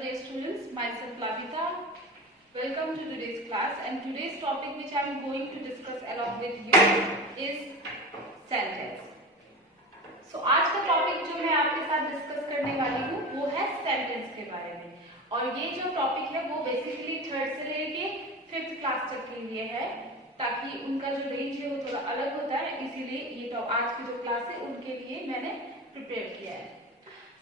dear students, myself Lavita. Welcome to today's class, and today's topic which I am going to discuss along with you is sentence. So आज का topic जो मैं आपके साथ discuss करने वाली हूँ वो है सेंटेंस के बारे में, और ये जो टॉपिक है वो बेसिकली 3rd से लेके 5th क्लास तक के लिए है, ताकि उनका जो रेंज है वो थोड़ा अलग होता है, इसीलिए ये तो आज की जो क्लास है उनके लिए मैंने प्रिपेयर किया है।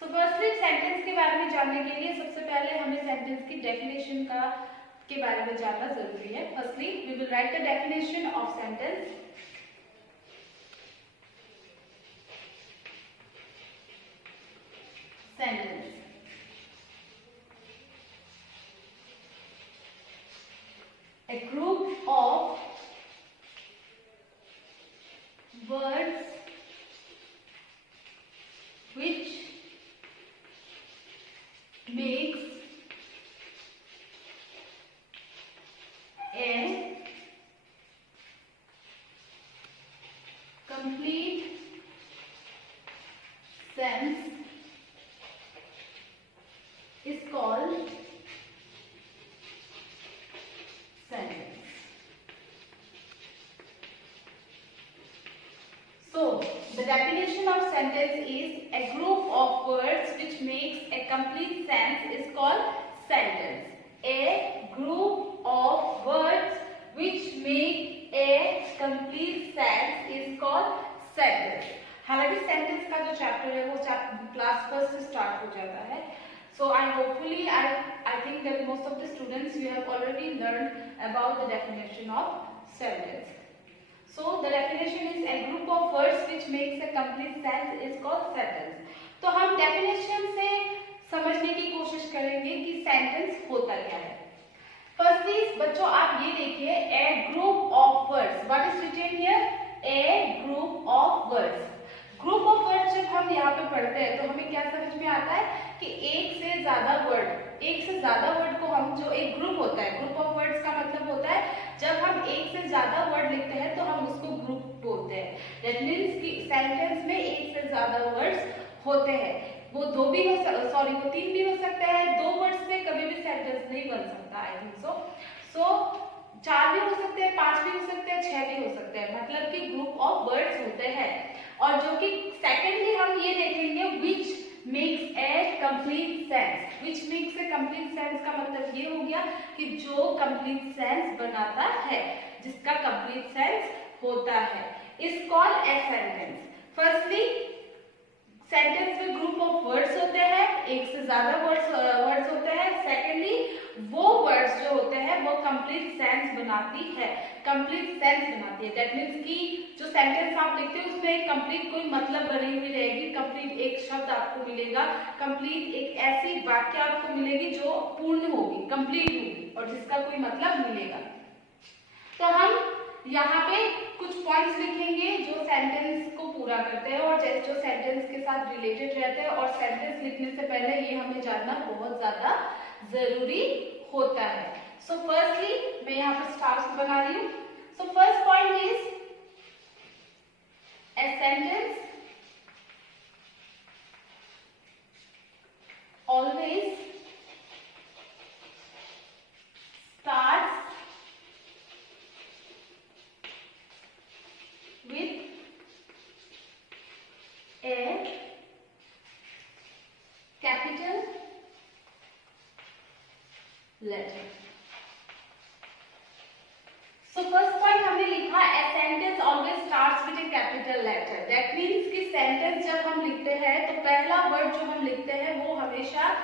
सो फर्स्टली सेंटेंस के बारे में जानने के लिए सबसे पहले हमें सेंटेंस की डेफिनेशन के बारे में जानना जरूरी है। Firstly we will write the definition of sentence. Sentence. A group of words which makes a complete sense is called sentence. So, the definition of sentence is a group of words which makes a complete sense is called sentence. A group of words which make a complete sense is called sentence. हालांकि sentence का जो chapter है वो class 1 से start हो जाता है. So I think that most of the students you have already learned about the definition of sentence. So the definition is a group of words which makes a complete sense is called sentence. तो हम definition से समझने की कोशिश करेंगे कि sentence होता क्या है. Firstly बच्चों आप ये देखिए a group of words. What is written here? A group of words. Group of word जब हम यहाँ पे पढ़ते हैं तो हमें क्या समझ में आता है कि एक से ज्यादा वर्ड को हम जो एक ग्रुप होता है, ग्रुप ऑफ वर्ड्स का मतलब होता है जब हम एक से ज्यादा वर्ड लिखते हैं तो हम उसको ग्रुप बोलते हैं. दैट मीन्स कि सेंटेंस में एक से ज्यादा वर्ड्स होते हैं. वो वो 3 भी हो सकते हैं. 2 वर्ड्स से कभी भी सेंटेंस नहीं बन सकता. आई थिंक सो 4 भी हो सकते हैं, 5 भी हो सकते हैं, 6 भी हो सकते हैं. मतलब कि ग्रुप ऑफ वर्ड्स होते हैं. और जो कि सेकेंडली हम ये देखेंगे which makes a complete sense. which makes a complete sense का मतलब ये हो गया कि जो complete sense बनाता है, जिसका complete sense होता है, is called a sentence. Firstly sentence में ग्रुप ऑफ वर्ड्स होते हैं, एक से ज्यादा वर्ड्स होते हैं. सेकेंडली वो वर्ड्स जो होते हैं वो कंप्लीट सेंस बनाती है. दैट मीन्स कि जो सेंटेंस आप लिखते हैं उसमें एक कंप्लीट कोई मतलब बनी हुई रहेगी. कंप्लीट एक शब्द आपको मिलेगा, कंप्लीट एक ऐसी वाक्य आपको मिलेगी जो पूर्ण होगी, कंप्लीट होगी और जिसका कोई मतलब मिलेगा. तो हम यहाँ पे कुछ पॉइंट्स लिखेंगे जो सेंटेंस को पूरा करते हैं और जो सेंटेंस के साथ रिलेटेड रहते हैं. और सेंटेंस लिखने से पहले ये हमें जानना बहुत ज्यादा जरूरी होता है. सो फर्स्टली मैं यहाँ पे स्टार्स बना रही हूँ. So first point is a sentence always starts with a capital letter. So first point हमने लिखा a sentence always starts with a capital letter. That means कि sentence जब हम लिखते हैं तो पहला वर्ड जो हम लिखते हैं वो हमेशा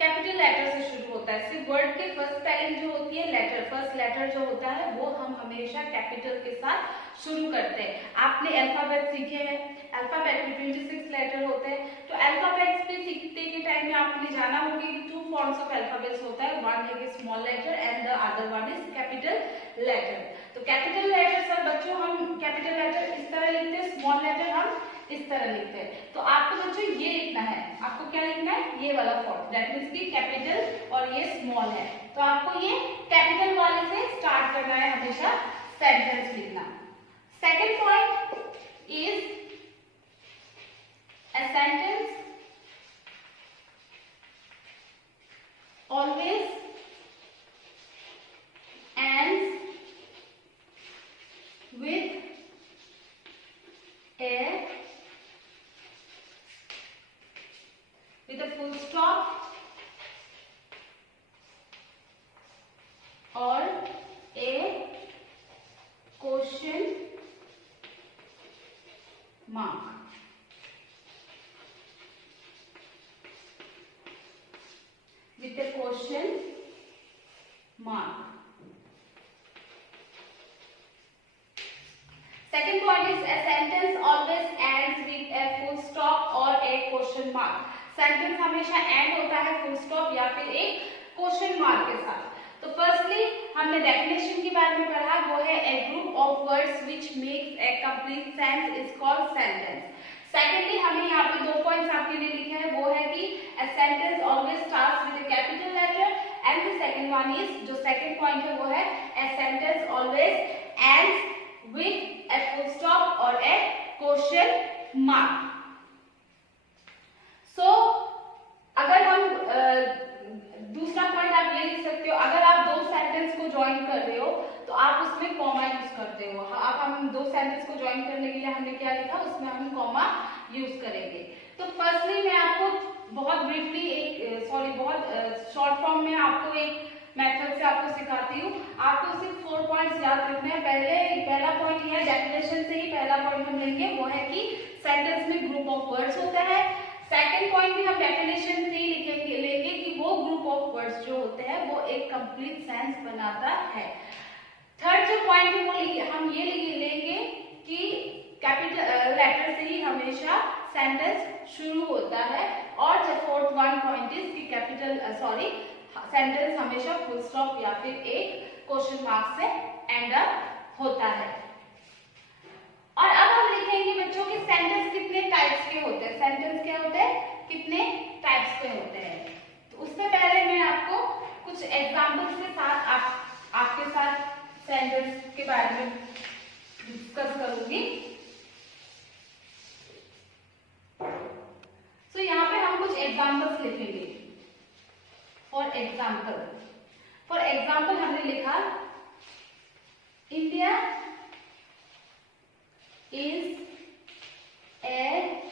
कैपिटल लेटर से शुरू होता है. सिर्फ वर्ड के फर्स्ट स्पेलिंग जो होती है लेटर, फर्स्ट लेटर जो होता है वो हम हमेशा कैपिटल के साथ शुरू करते हैं. आपने अल्फाबेट सीखे हैं, अल्फाबेट में 26 लेटर होते हैं. तो अल्फाबेट्स पे सीखते के टाइम में आपने जाना होगा कि 2 फॉर्म्स ऑफ अल्फाबेट्स होता है. वन है small letter and the other one is capital letter. तो कैपिटल लेटर सर बच्चों हम कैपिटल लेटर इस तरह लिखते हैं, स्मॉल लेटर हम इस तरह लिखते हैं. तो आपको बच्चों ये लिखना है, आपको क्या लिखना है, ये वाला फॉर्म. दैट मींस कि कैपिटल और ये स्मॉल है. तो आपको ये कैपिटल वाले से स्टार्ट करना है हमेशा सेंटेंस लिखना. Second point is a sentence always ends with a full stop or a question mark. With a question mark. Second point is a sentence always ends with a full stop or a question mark. Sentence हमेशा and होता है full stop या फिर एक question mark के साथ. तो firstly हमने डेफिनेशन के बारे में पढ़ा, वो है a group of words which makes a complete sense is called sentence. Secondly हमें यहाँ पे 2 पॉइंट्स आपके लिए लिखे हैं, वो है कि a sentence always starts with a capital letter and the second one is, जो second point है वो है a sentence always ends with a full stop or a question mark. So अगर हम दूसरा पॉइंट आप ये लिख सकते हो, अगर आप 2 सेंटेंस को ज्वाइन कर रहे हो तो आप उसमें कॉमा यूज करते हो. अब हम 2 सेंटेंस को ज्वाइन करने के लिए हमने क्या लिखा, उसमें हम कॉमा यूज करेंगे. तो फर्स्टली मैं आपको बहुत ब्रीफली बहुत शॉर्ट फॉर्म में आपको एक मेथड से आपको सिखाती हूँ. आपको सिर्फ 4 पॉइंट्स याद रखने हैं. पहला पॉइंट ये है, डेफिनेशन से ही पहला पॉइंट हम लेंगे, वो है कि सेंटेंस में ग्रुप ऑफ वर्ड्स होता है. सेकंड पॉइंट भी हम डेफिनेशन से ही लेंगे कि वो ग्रुप ऑफ वर्ड्स जो होते हैं वो एक कंप्लीट सेंस बनाता है. थर्ड जो पॉइंट है वो हम ये लेंगे कि कैपिटल लेटर से ही हमेशा सेंटेंस शुरू होता है. और जो फोर्थ वन पॉइंट इज कि सेंटेंस हमेशा फुल स्टॉप या फिर एक क्वेश्चन मार्क से एंड अप होता है. और अब हम लिखेंगे बच्चों कि सेंटेंस कितने टाइप्स के होते हैं. सेंटेंस क्या होते हैं, कितने टाइप्स के होते हैं. तो उससे पहले मैं आपको कुछ एग्जांपल्स के साथ आपके साथ सेंटेंस के बारे में डिस्कस करूंगी. सो यहाँ पे हम कुछ एग्जांपल्स लिखेंगे. फॉर एग्जाम्पल हमने लिखा India is a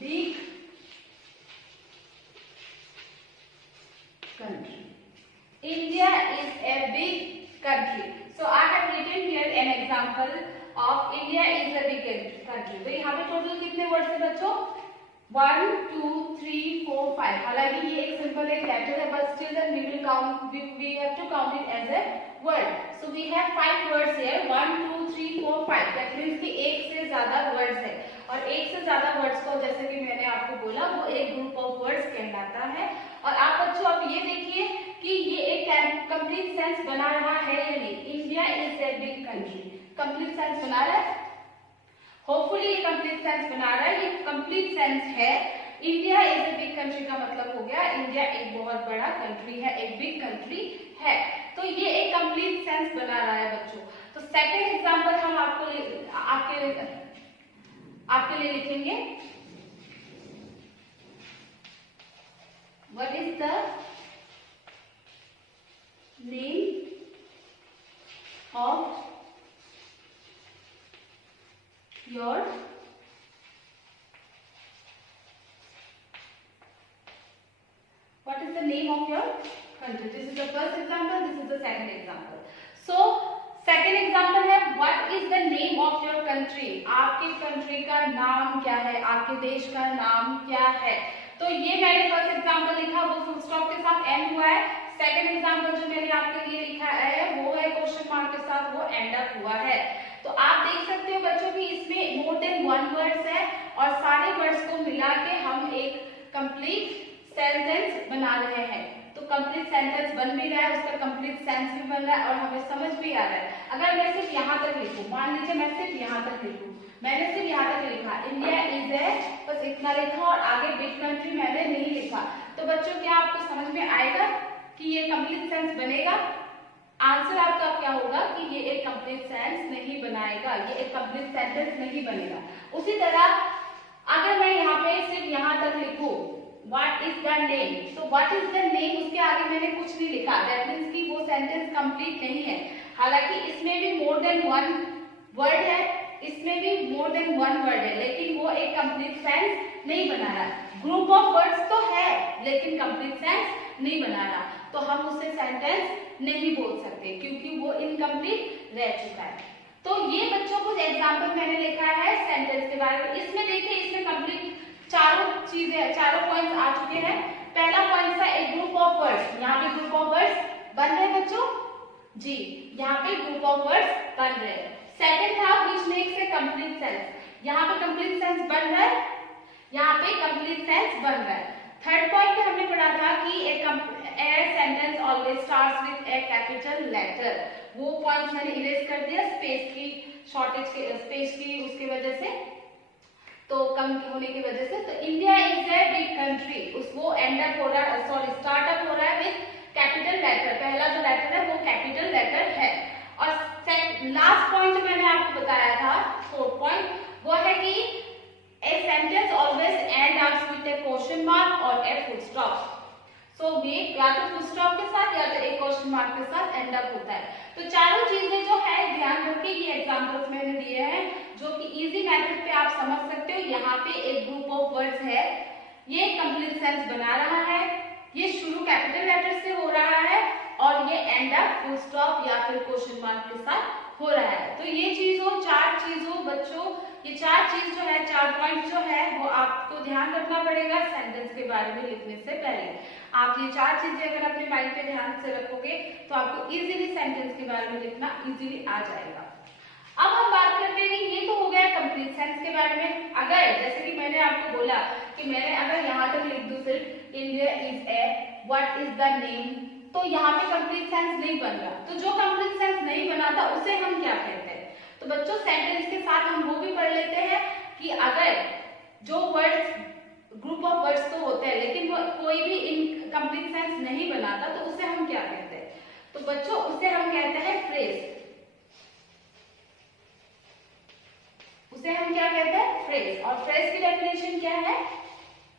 big country. India is a big country. So I have written here an example of India is a big country. तो यहाँ पे टोटल कितने वर्ड्स है बच्चों, 1 2 3 4 5. हालांकि ये एक सिंपल एक लेटर है, but still then we have to count it as a word. So we have 5 words here, 1 2 3 4 5. That means कि एक से ज्यादा वर्ड्स है. और एक से ज्यादा वर्ड्स को जैसे कि मैंने आपको बोला वो एक ग्रुप ऑफ वर्ड्स कहलाता है. और आप बच्चों अब ये देखिए कि ये एक कंप्लीट सेंस बना रहा है या नहीं. India is a big country, complete sense बना रहा है. होपफुली ये कंप्लीट सेंस बना रहा है. ये कंप्लीट सेंस है. India is a big country का मतलब हो गया इंडिया एक बहुत बड़ा कंट्री है, एक बिग कंट्री है. तो ये एक कंप्लीट सेंस बना रहा है बच्चों. तो सेकंड एग्जांपल हम आपके लिए लिखेंगे. What is the name of your what is the name of your country. This is the first example, this is the second example. So second example है what is the name of your country. आपके country का नाम क्या है, आपके देश का नाम क्या है. तो ये मैंने फर्स्ट एग्जांपल लिखा, वो फुल स्टॉप के साथ एंड हुआ है. सेकंड एग्जांपल जो मैंने आपके लिए लिखा है वो है क्वेश्चन मार्क के साथ, वो एंड अप हुआ है. तो आप देख सकते हो बच्चों कि इसमें मोर देन 1 वर्ड्स है और सारे वर्ड्स को मिला के हम एक कंप्लीट सेंटेंस बना रहे हैं. तो कंप्लीट सेंटेंस बन भी रहा है, उसका कंप्लीट सेंस भी बन रहा है और हमें समझ भी आ रहा है. अगर मैं सिर्फ यहाँ तक लिखूं, मान लीजिए मैं सिर्फ यहाँ तक लिखूं, मैंने सिर्फ यहाँ तक लिखा इंडिया इज ए, बस इतना लिखा और आगे बिग कंट्री मैंने नहीं लिखा, तो बच्चों क्या आपको समझ में आएगा कि ये कंप्लीट सेंस बनेगा? आंसर आपका क्या होगा कि ये एक कंप्लीट सेंस नहीं बनाएगा, ये एक कंप्लीट सेंटेंस नहीं बनेगा. उसी तरह अगर मैं यहाँ पे सिर्फ यहाँ तक लिखूं व्हाट इज द नेम, तो व्हाट इज द नेम उसके आगे मैंने कुछ नहीं लिखा, दैट मीन्स कि वो सेंटेंस कंप्लीट नहीं है। हालांकि इसमें भी मोर देन वन वर्ड है, इसमें भी मोर देन वन वर्ड है, लेकिन वो एक कंप्लीट सेंस नहीं बना रहा। ग्रुप ऑफ वर्ड्स तो है लेकिन कंप्लीट सेंस नहीं बना रहा, तो हम उसे सेंटेंस नहीं बोल सकते क्योंकि वो इनकम्प्लीट रह चुका है। तो ये बच्चों को एग्जाम्पल मैंने लिखा है सेंटेंस के बारे में। इसमें देखिए, इसमें कंप्लीट चारों चीजें, चारों पॉइंट्स आ चुके हैं। पहला पॉइंट था एक ग्रुप ऑफ वर्ड्स, यहाँ पे ग्रुप ऑफ वर्ड्स बन रहे हैं बच्चों जी, यहाँ पे ग्रुप ऑफ वर्ड्स बन रहे हैं। सेकंड था which makes a complete sense, यहाँ पे कंप्लीट सेंस बन रहा है, यहाँ पे कंप्लीट सेंस बन रहा है। थर्ड पॉइंट पे हमने पढ़ा था कि a sentence always starts with a capital letter, वो पॉइंट्स मैंने इरेज कर दिया स्पेस की शॉर्टेज के, स्पेस की उसकी वजह से, तो कम होने की वजह से। तो India is a big country, उसको एंड अप हो रहा है, सॉरी स्टार्ट अप हो रहा है विद कैपिटल लेटर, पहला जो लेटर है वो कैपिटल लेटर है। और लास्ट पॉइंट मैंने आपको बताया था, फोर्थ पॉइंट, वो है कि a sentence always and ups with A question mark और ए फुल स्टॉप। सो ये या तो फुल स्टॉप के साथ या तो एक क्वेश्चन मार्क के साथ एंड अप होता है। तो चारों चीजें जो है ध्यान रखिए, ये एग्जांपल्स मैंने दिए हैं जो कि इजी मेथड पे आप समझ सकते हो। यहाँ पे एक ग्रुप ऑफ वर्ड्स है, ये कंप्लीट सेंस बना रहा है, ये शुरू कैपिटल लेटर से हो रहा है और ये एंड अप फुल स्टॉप या फिर क्वेश्चन मार्क के साथ हो रहा है। तो ये चीजों, चार चीजों बच्चों, ये चार चीज जो है, चार पॉइंट जो है वो आपको ध्यान रखना पड़ेगा सेंटेंस के बारे में लिखने से पहले। आप ये चार चीजें अगर अपने माइंड पे ध्यान से रखोगे तो आपको इजीली सेंटेंस के बारे में लिखना इजीली आ जाएगा। अब हम बात करते हैं कि ये तो हो गया कंप्लीट सेंस के बारे में। अगर जैसे कि मैंने आपको बोला कि मैंने अगर यहाँ तक लिख दूं सिर्फ India is a, what is the name, तो यहाँ पे कंप्लीट सेंस नहीं बन रहा। तो जो कंप्लीट सेंस नहीं बना था उसे हम क्या कहते हैं? तो बच्चों सेंटेंस के साथ हम वो भी पढ़ लेते हैं कि अगर जो वर्ड्स, ग्रुप ऑफ वर्ड्स तो होते हैं लेकिन वो कोई भी इनकम्प्लीट सेंस नहीं बनाता तो उसे हम क्या कहते हैं? तो बच्चों उसे हम कहते हैं फ्रेज। उसे हम क्या कहते हैं? फ्रेज। और फ्रेज की डेफिनेशन क्या है?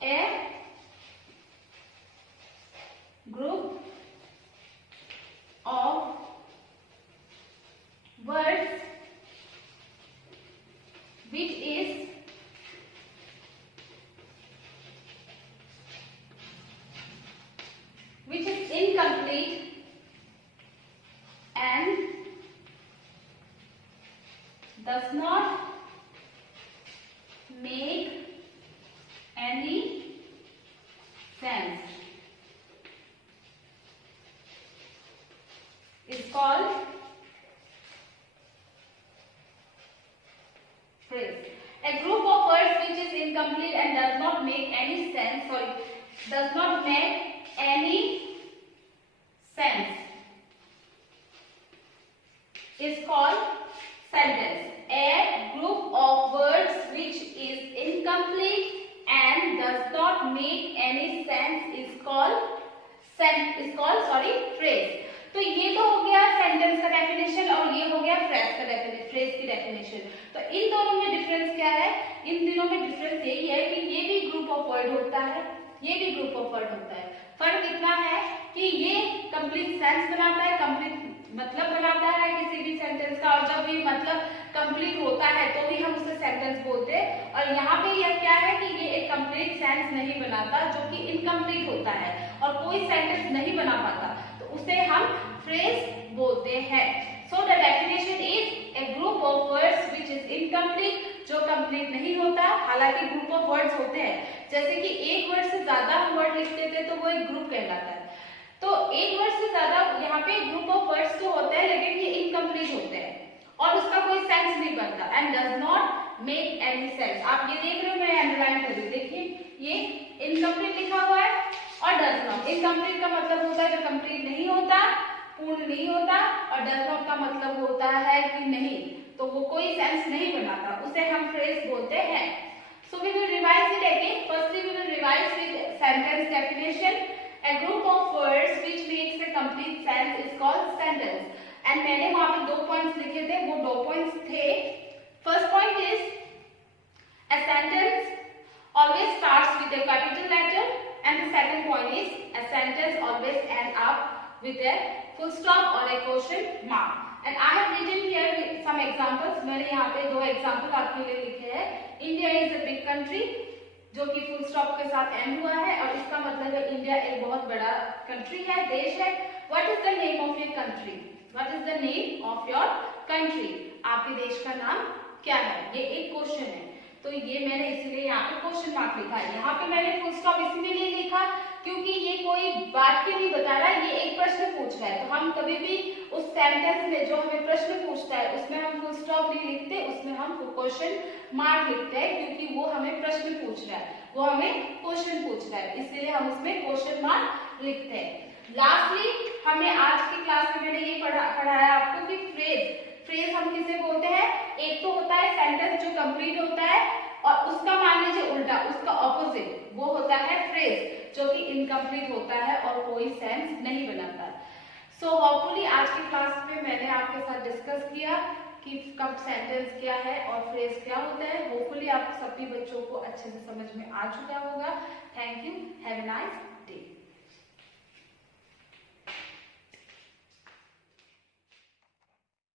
A group of words which is incomplete and does not make any sense is called phrase. A group of words which is incomplete and does not make any sense, does not make any sense is called sentence. A group of words which is incomplete and does not make any sense is called phrase. तो ये तो हो गया sentence का definition और ये हो गया फ्रेज की डेफिनेशन। तो इन दोनों में डिफरेंस क्या है? इन दिनों में डिफरेंस यही है कि ये भी ग्रुप ऑफ वर्ड होता है, ये भी ग्रुप ऑफ वर्ड होता है। फर्क इतना है कि ये कंप्लीट सेंस बनाता है, कंप्लीट मतलब बनाता है किसी भी सेंटेंस का, और जब ये मतलब कंप्लीट होता है तो भी हम उसे सेंटेंस बोलते हैं। और यहाँ पे यह क्या है कि ये एक कंप्लीट सेंस नहीं बनाता, जो कि इनकम्प्लीट होता है और कोई सेंटेंस नहीं बना पाता, तो उसे हम फ्रेज बोलते हैं। So the definition is a group of words which is incomplete, जो कंप्लीट नहीं होता। हालांकि ग्रुप ऑफ वर्ड्स होते हैं, जैसे कि एक वर्ड से ज्यादा हम वर्ड लिखते थे तो वो एक ग्रुप कहलाता है। तो एक वर्ड से ज्यादा यहाँ पे ग्रुप ऑफ वर्ड्स तो होते हैं लेकिन ये इनकम्प्लीट होते हैं और उसका कोई सेंस नहीं बनता। And does not make any sense. आप ये देख रहे हो, मैं अंडरलाइन कर रही हूँ, देखिए ये इनकम्प्लीट लिखा हुआ है और डज नॉट। इनकम्प्लीट का मतलब होता है जो कंप्लीट नहीं होता, पूर्ण नहीं होता, और डज नॉट का मतलब होता है कि नहीं, तो वो कोई सेंस नहीं बनाता, उसे हम फ्रेज बोलते हैं। So we will revise it again. Firstly we will revise with sentence definition. A group of words which makes a complete sense is called sentence. And मैंने वहां पे 2 पॉइंट्स लिखे थे, वो 2 पॉइंट्स थे। First point is a sentence always starts with a capital letter and the second point is a sentence always end up with a full stop or a question mark. And I have written here some examples. मैंने यहाँ पे 2 example आपके लिए लिखे हैं. India is a big country, जो कि full stop के साथ एंड हुआ है, और इसका मतलब है इंडिया एक बहुत बड़ा कंट्री है, देश है. What is the name of your country? What is the name of your country? आपके देश का नाम क्या है? ये एक क्वेश्चन है, तो ये मैंने इसीलिए यहाँ पे क्वेश्चन मार्क लिखा है. यहाँ पे मैंने फुल स्टॉप इसीलिए लिखा क्योंकि ये कोई वाक्य नहीं बता रहा, ये एक प्रश्न पूछ रहा है. तो हम कभी भी उस सेंटेंस में जो हमें प्रश्न पूछता है उसमें हम फुल स्टॉप नहीं लिखते, उसमें हम क्वेश्चन मार्क लिखते हैं, क्योंकि वो हमें प्रश्न पूछ रहा है, वो हमें क्वेश्चन पूछ रहा है, इसलिए हम उसमें क्वेश्चन मार्क लिखते हैं. लास्टली हमने आज की क्लास में मैंने ये पढ़ाया आपको कि फ्रेज हम किसे बोलते हैं. एक तो होता है सेंटेंस जो कंप्लीट होता है, और उसका मान लीजिए उल्टा, उसका ऑपोजिट वो होता है फ्रेज जो कि इनकम्प्लीट होता है और कोई सेंस नहीं बनाता. सो होपफुली आज की क्लास में मैंने आपके साथ डिस्कस किया कि कब सेंटेंस क्या है और फ्रेज क्या होता है. होपफुली आप सभी बच्चों को अच्छे से समझ में आ चुका होगा. Thank you. Have a nice day.